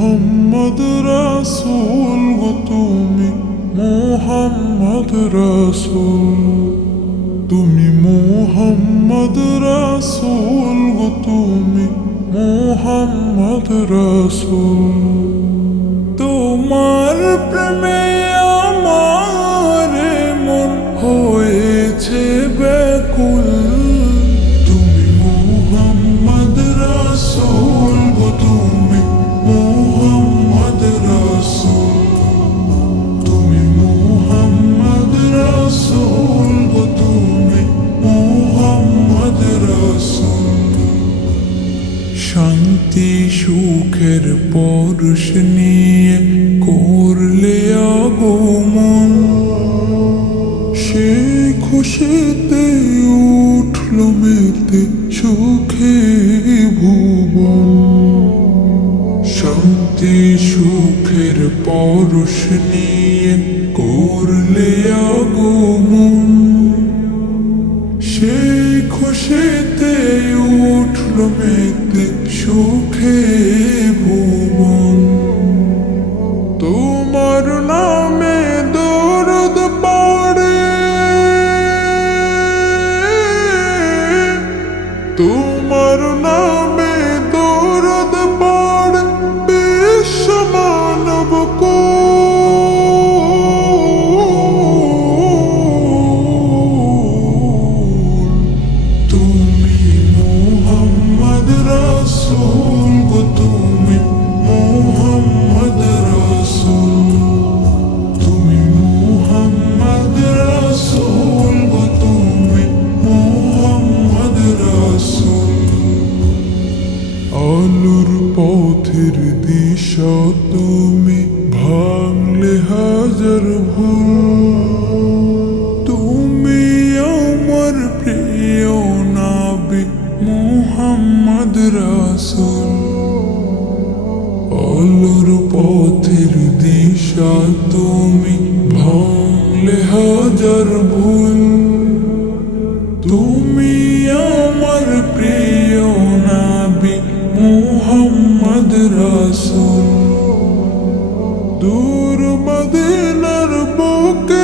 মোহাম্মদ রাসূল গো তুমি মোহাম্মদ রাসূল, তুমি মোহাম্মদ রাসূল গো তুমি মোহাম্মদ রাসূল। তোমার প্রেমে আমার মন হয়েছে ব্যাকুল, তুমি মোহাম্মদ রাসূল গো তুমি মোহাম্মদ রাসূল, তুমি মোহাম্মদ রাসূল গো তুমি মোহাম্মদ রাসূল। শান্তি সুখের পরশ নিয়ে করলে আগমন, সেই খুশিতে উঠল মেতে সুখে ভুবন। শান্তি সুখের পরশ নিয়ে করলে আগমন, সেই খুশিতে উঠল মেতে সুখে ভুবন। তোমার নামে দরুদ পড়ে, তোমার নামে দরুদ পড়ে বিশ্ব মানব কুল। তুমি মোহাম্মদ রাসূল গো তুমি মোহাম্মদ রাসূল, তুমি মোহাম্মদ রাসূল গো তুমি মোহাম্মদ রাসূল। আলোর পথের দিশা তুমি ভাঙলে হাজার ভুল, তুমি আমার প্রিয় নবী মোহাম্মদ রাসূল। আলোর পথের দিশা তুমি ভাঙলে হাজার ভুল, তুমি আমার প্রিয় নবী মোহাম্মদ রাসূল। দূর মদিনার বুকে